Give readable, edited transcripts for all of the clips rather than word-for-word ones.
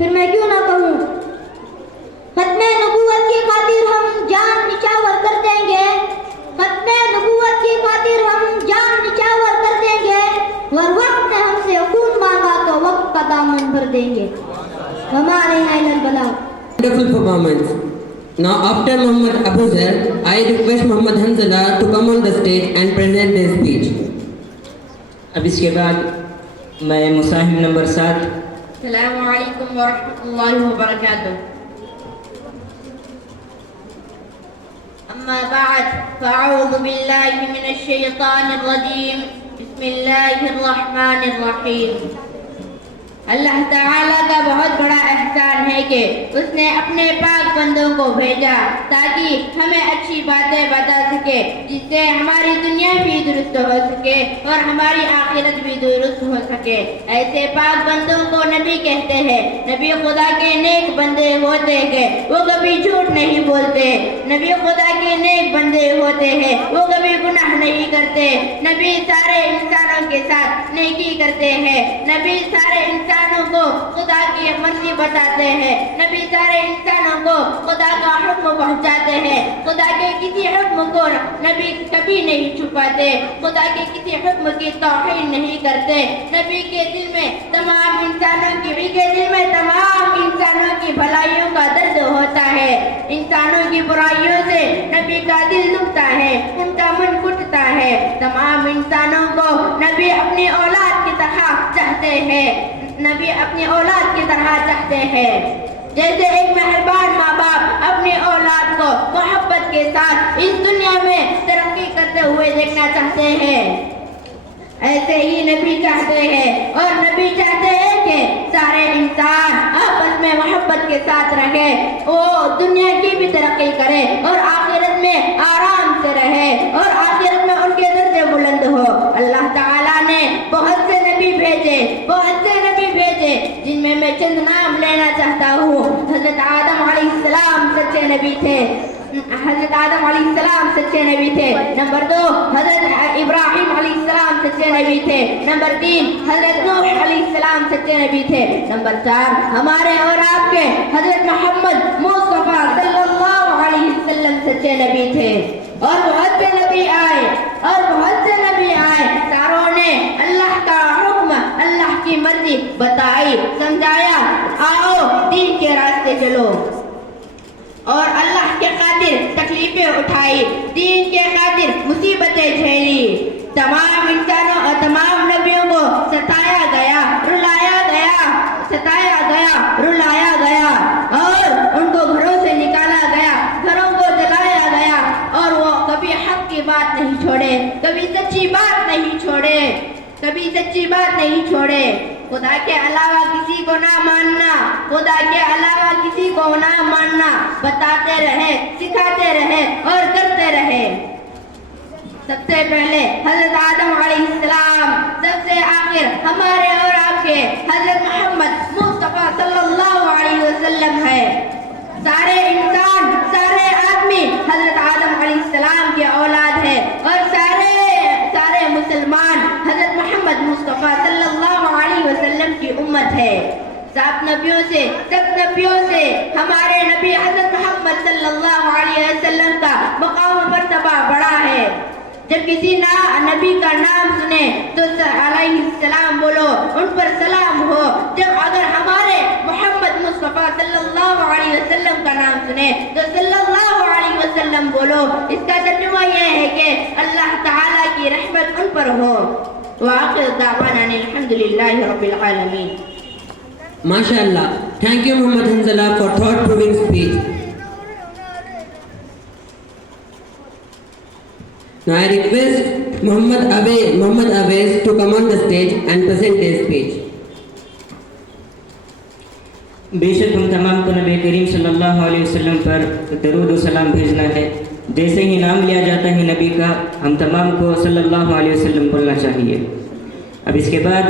پھر میں کیوں نہ کہوں ختم نبوت کی خاطر ہم جان نچھاور کر دیں گے، ختم نبوت کی خاطر ہم جان نچھاور کر دیں گے، اور وقت نے ہم سے خون مانگا تو وقت کا دامن بھر دیں گے. ہمارے اہل البلاغ. Wonderful performance. Now after Muhammad Abu Zar, I request Muhammad Hanzala to come on the stage and present their speech. اب اس کے بعد میں مصاحب نمبر 7. السلام علیکم ورحمۃ اللہ وبرکاتہ. اما بعد فاعوذ باللہ من الشیطان الرجیم. بسم اللہ الرحمن الرحیم. اللہ تعالیٰ کا بہت بڑا احسان ہے کہ اس نے اپنے پاک بندوں کو بھیجا تاکہ ہمیں اچھی باتیں بتا سکے جس سے ہماری دنیا بھی درست ہو سکے اور ہماری آخرت بھی درست ہو سکے. ایسے پاک بندوں کو نبی کہتے ہیں. نبی خدا کے نیک بندے ہوتے ہیں، وہ کبھی جھوٹ نہیں بولتے. نبی خدا کے نیک بندے ہوتے ہیں، وہ کبھی گناہ نہیں کرتے. نبی سارے انسانوں کے ساتھ نیکی کرتے ہیں. نبی سارے انسانوں کو خدا کی مرضی بتاتے ہیں. نبی سارے انسانوں کو خدا کا حکم پہنچاتے ہیں. خدا کے کسی حکم کو نبی کبھی نہیں چھپاتے. خدا کے کسی حکم کی توہین نہیں کرتے. نبی کے دل میں تمام انسانوں کی بھلائیوں کا درد ہوتا ہے. انسانوں کی برائیوں سے نبی کا دل دکھتا ہے، ان کا من گھٹتا ہے. تمام انسانوں کو نبی اپنی اولاد کی طرح چاہتے ہیں. نبی اپنی اولاد کی طرح چاہتے ہیں. جیسے ایک مہربان ماں باپ اپنی اولاد کو محبت کے ساتھ اس دنیا میں ترقی کرتے ہوئے دیکھنا چاہتے ہیں، ایسے ہی نبی چاہتے ہیں. اور نبی چاہتے ہیں کہ سارے انسان آپس میں محبت کے ساتھ رہے، وہ دنیا کی بھی ترقی کرے اور آخرت میں آرام سے رہے اور آخرت میں ان کے درجے بلند ہو. اللہ تعالیٰ نے بہت سے نبی بھیجے، جن میں چند نام لینا چاہتا ہوں. حضرت آدم علیہ السلام سچے نبی تھے. نمبر 2 حضرت ابراہیم علیہ السلام سچے نبی تھے. نمبر 3 حضرت نوح علیہ السلام سچے نبی تھے. نمبر 4 ہمارے اور آپ کے حضرت محمد مصطفیٰ صلی اللہ علیہ وسلم سچے نبی تھے. اور بہت سے نبی آئے، ساروں نے اللہ کا حکم، اللہ کی مرضی بتائی، سمجھایا. آؤ دین کے راستے چلو. اور اللہ کے خاطر تکلیفیں اٹھائی، دین کے خاطر مصیبتیں جھیلی. تمام انسانوں اور تمام نبیوں کو ستایا گیا، رلایا گیا اور ان کو گھروں سے نکالا گیا، گھروں کو جلایا گیا. اور وہ کبھی حق کی بات نہیں چھوڑے، کبھی سچی بات نہیں چھوڑے. خدا کے علاوہ کسی کو نہ ماننا، بتاتے رہے، سکھاتے رہے اور کرتے رہے. سب سے پہلے حضرت آدم علیہ السلام، سب سے آخر ہمارے اور آپ کے حضرت محمد مصطفیٰ صلی اللہ علیہ وسلم ہے. سارے انسان، سارے آدمی حضرت آدم علیہ السلام کے اولاد ہے اور سارے مسلمان حضرت محمد مصطفیٰ صلی اللہ علیہ وسلم کی امت ہے. سب نبیوں سے ہمارے نبی حضرت محمد صلی اللہ علیہ وسلم کا مقام و مرتبہ بڑا ہے. جب کسی نبی کا نام سنے تو علیہ السلام بولو، ان پر سلام ہو. جب اگر ہمارے محمد مصطفیٰ صلی اللہ علیہ وسلم کا نام سنے تو صلی اللہ علیہ وسلم بولو. اس کا ترجمہ یہ ہے کہ اللہ تعالیٰ کی رحمت ان پر ہو. وآخر دعوانا الحمدللہ رب العالمین. MashaAllah. Thank you Muhammad Hanzala for thought-provoking speech. Now I request Muhammad Awais to come on the stage and present his speech. بے شک ہم تمام کو نبی کریم صلی اللہ علیہ وسلم پر درود و سلام بھیجنا ہے. جیسے ہی نام لیا جاتا ہے نبی کا، ہم تمام کو صلی اللہ علیہ وسلم بولنا چاہیے. اب اس کے بعد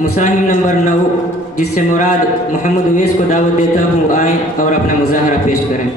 مصاحب نمبر 9 جس سے مراد محمد اویس کو دعوت دیتا ہوں، آئیں اور اپنا مظاہرہ پیش کریں.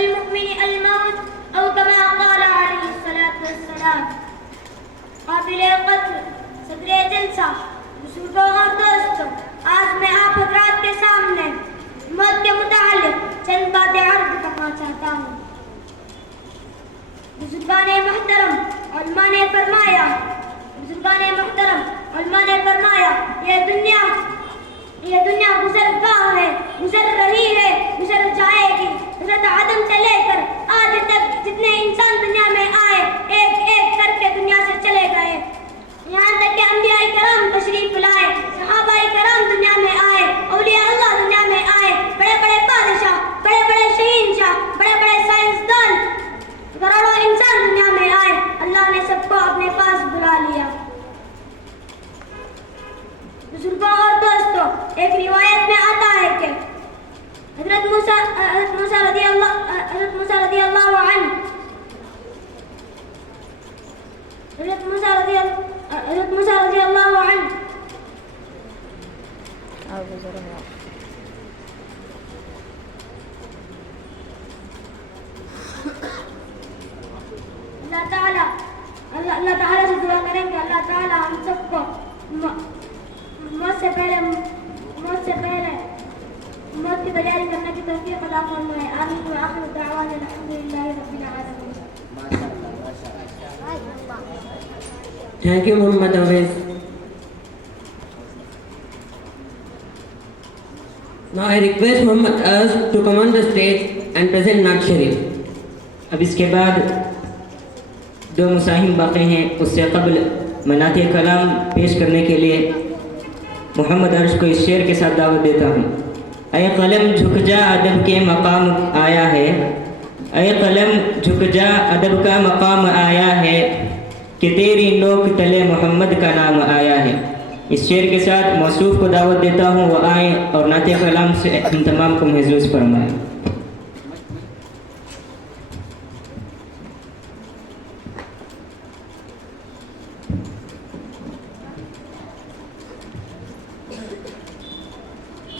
المؤمن الموت أو كما قال عليه الصلاة والسلام. قابل قدر صدر جلسہ بزرگوں اور دوستوں، آج میں آپ حضرات کے سامنے موت کے متعلق چند باتیں عرض کرنا چاہتا ہوں. بزرگان محترم علماء نے فرمایا یہ دنیا گزرگاہ ہے، گزر رہی ہے، گزر جائے گی. حضرت آدم سے لے کر آج تک جتنے انسان دنیا میں آئے، ایک ایک کر کے دنیا سے چلے گئے. یہاں تک کہ انبیاء کرام تشریف لائے، صحابہ کرام دنیا میں آئے، اولیاء اللہ دنیا میں آئے، بڑے بڑے بادشاہ، بڑے بڑے شہنشاہ، بڑے بڑے سائنسدان، کروڑوں انسان دنیا میں آئے. اللہ نے سب کو اپنے پاس بلا لیا. بزرگوں اور دوستوں، ایک روایت میں آتا ہے کہ حضرت موسیٰ رضی اللہ عنہ اللہ تعالیٰ سے دعا کریں کہ اللہ تعالیٰ ہم سب کو موت سے پہلے موت کی تیاری کرنے کی توفیق عطا فرمائے. آمین. وآخر دعوانا الحمدللہ رب العالمین. Thank you, Muhammad Awais. Now I request Muhammad Awais to come on the stage and present Naat Sharif. اب اس کے بعد دو مصاحب باقی ہیں. اس سے قبل منات کلام پیش کرنے کے لیے محمد عرش کو اس شعر کے ساتھ دعوت دیتا ہوں. اے قلم جھک جا ادب کے مقام آیا ہے، اے قلم جھک جا ادب کا مقام آیا ہے، کہ تیری نوک تلے محمد کا نام آیا ہے. اس شعر کے ساتھ موصوف کو دعوت دیتا ہوں وہ آئیں اور نعت کلام سے ہم تمام کو محظوظ فرمائیں.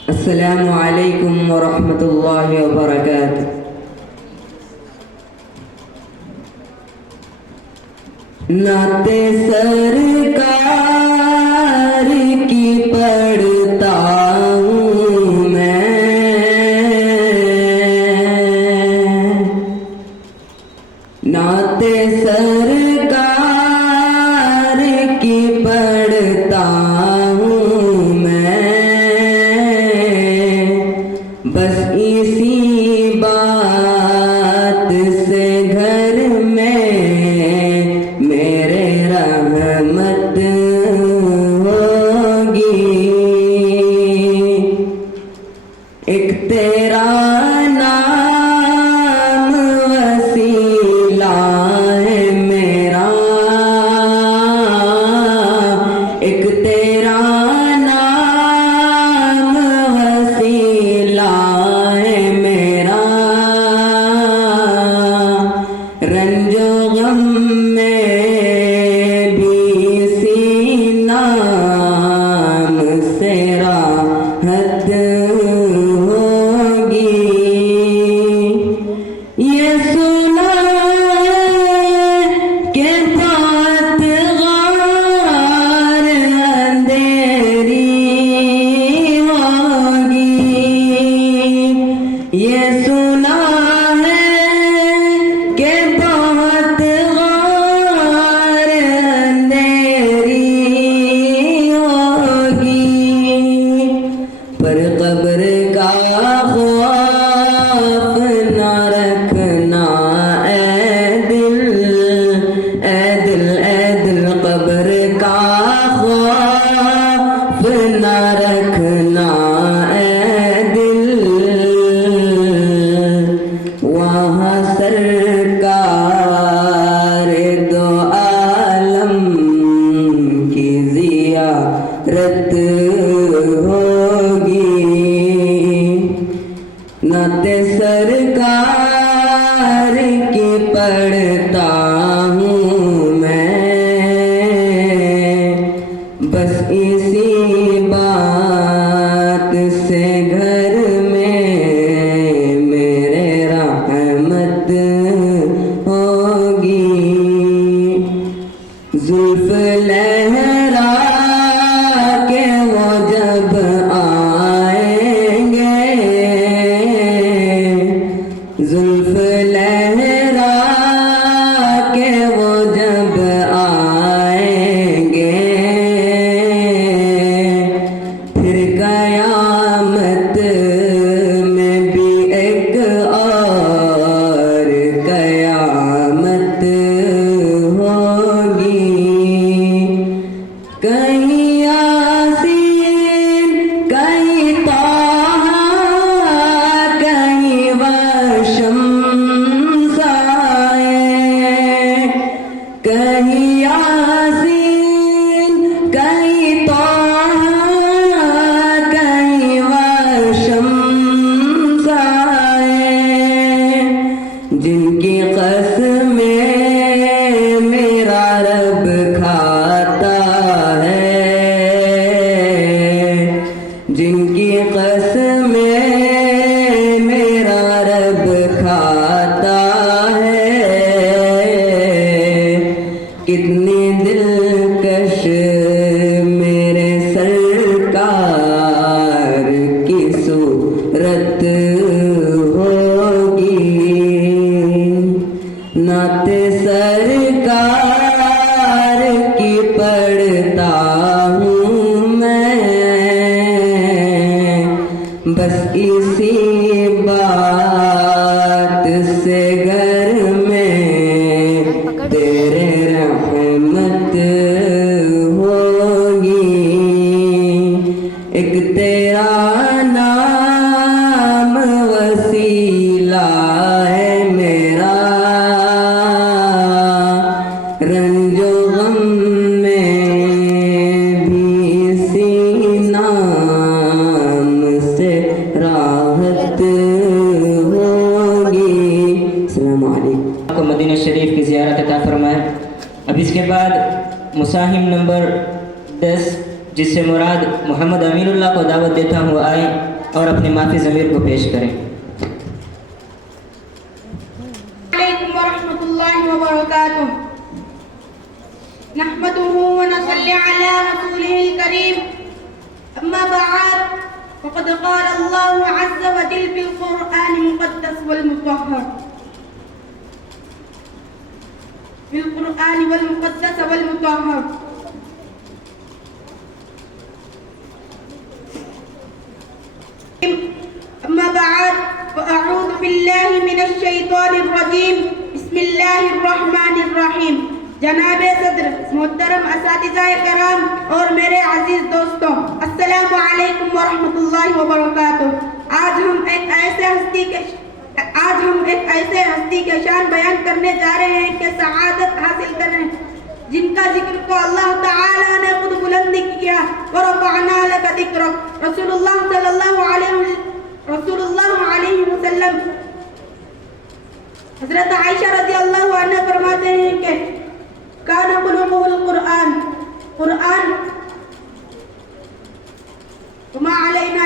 السلام علیکم ورحمۃ اللہ وبرکاتہ. نعت سرکار کی پڑھتا ہوں میں، نعت سرکار کی پڑھتا ہوں میں، بس اسی بات سے گھر میں میرے رحمت ہوگی. ایک تیرا نام وسیلہ ہے میرا، ایک تیرا نام وسیلہ ہے میرا، رنج و غم میں بھی اسی نام سے راحت ہوگی. یہ سنا کہ بات غار اندھیری ہوگی، یہ سنا ہے کہ بات غار اندھیری ہوگی، پر قبر کا خوف نہ رکھنا زلف لہرا کے وہ جب آئیں گے، زلف لہرا کے وہ جب آئیں گے، پھر قیامت میں بھی ایک اور قیامت ہوگی، کہیں یاسین کہیں طٰہٰ کہیں والشمس آئے، کہیں یاسین کہیں طٰہٰ کہیں والشمس آئے، جن کی قسمیں میرا رب کھاتا ہے، جن کی قسمیں میرا رب کھاتا ہے، کتنی دلکش میرے سرکار کی صورت ہوگی، نعت سرکار کی پڑھتا ہوں میں، بس اسی بات سے گھر میں تیرے رحمت ہوگی، ایک تیرا نام وسیلہ ہے میرا، رنج و غم میں بھی اسی نام سے راحت ہوگی۔ السلام علیکم۔ آپ کو مدینہ شریف کی زیارت عطا فرمائے۔ اب اس کے بعد مساہم نمبر 10 جس سے مراد محمد امین اللہ کو دعوت دیتا ہوں آئیں اور اپنے معافی ضمیر کو پیش کریں۔ علیکم ورحمۃ اللہ وبرکاتہ، نحمده ونصلي على رسوله الكريم، اما بعد فقد قال الله عز وجل في القرآن المقدس والمطهر، في القرآن والمقدس والمطهر، اما بعد فاعوذ باللہ من الشیطان الرجیم، بسم اللہ الرحمن الرحیم۔ جناب صدر، محترم اساتذہ کرام اور میرے عزیز دوستوں، السلام علیکم ورحمۃ اللہ وبرکاتہ۔ آج ہم ایک ایسے ہستی کے شان بیان کرنے جا رہے ہیں کہ سعادت حاصل کریں، جن کا ذکر کو اللہ تعالی نے خود بلند کیا، ورفعنا لک ذکرک۔ رسول اللہ صلی اللہ علیہ وسلم حضرت عائشہ رضی اللہ عنہ فرماتے ہیں کہ کان خلقہ القرآن، قرآن وما علینا۔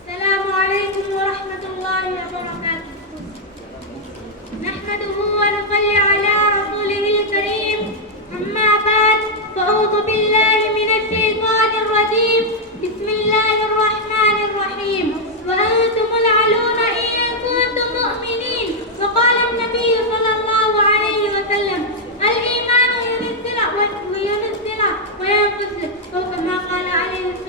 السلام علیکم ورحمۃ اللہ وبرکاتہ، نحمده ونصلي على رسوله الكريم، أما بعد فأعوذ بالله من الشيطان الرجيم، بسم الله الرحمن الرحيم، وأنتم الأعلون إن كنتم مؤمنين، وقال النبي صلى الله عليه وسلم الإيمان ينزل وينقص، أو كما قال عليه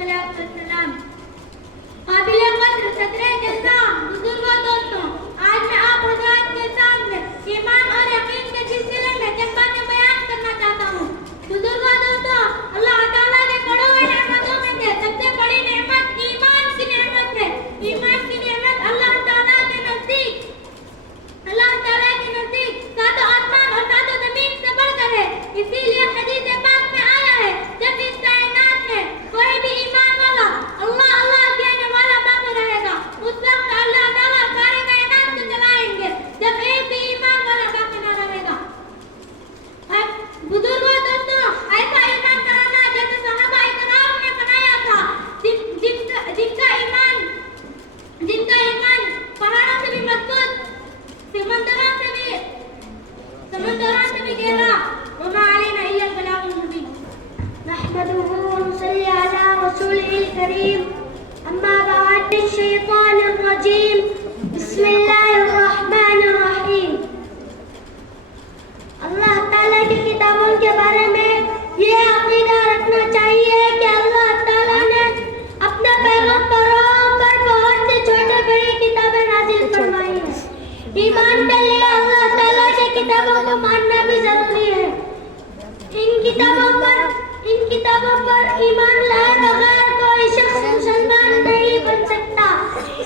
کتابوں پر ایمان لائے بغیر کوئی شخص مسلمان نہیں بن سکتا.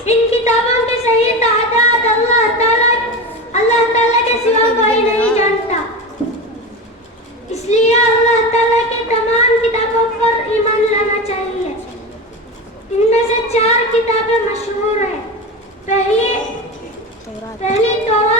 ان کتابوں کے صحیح تعداد اللہ تعالیٰ کے سوا کوئی نہیں جانتا. اس لیے اللہ تعالیٰ کی تمام کتابوں پر ایمان لانا چاہیے. ان میں سے 4 کتابیں مشہور ہیں. پہلی تورات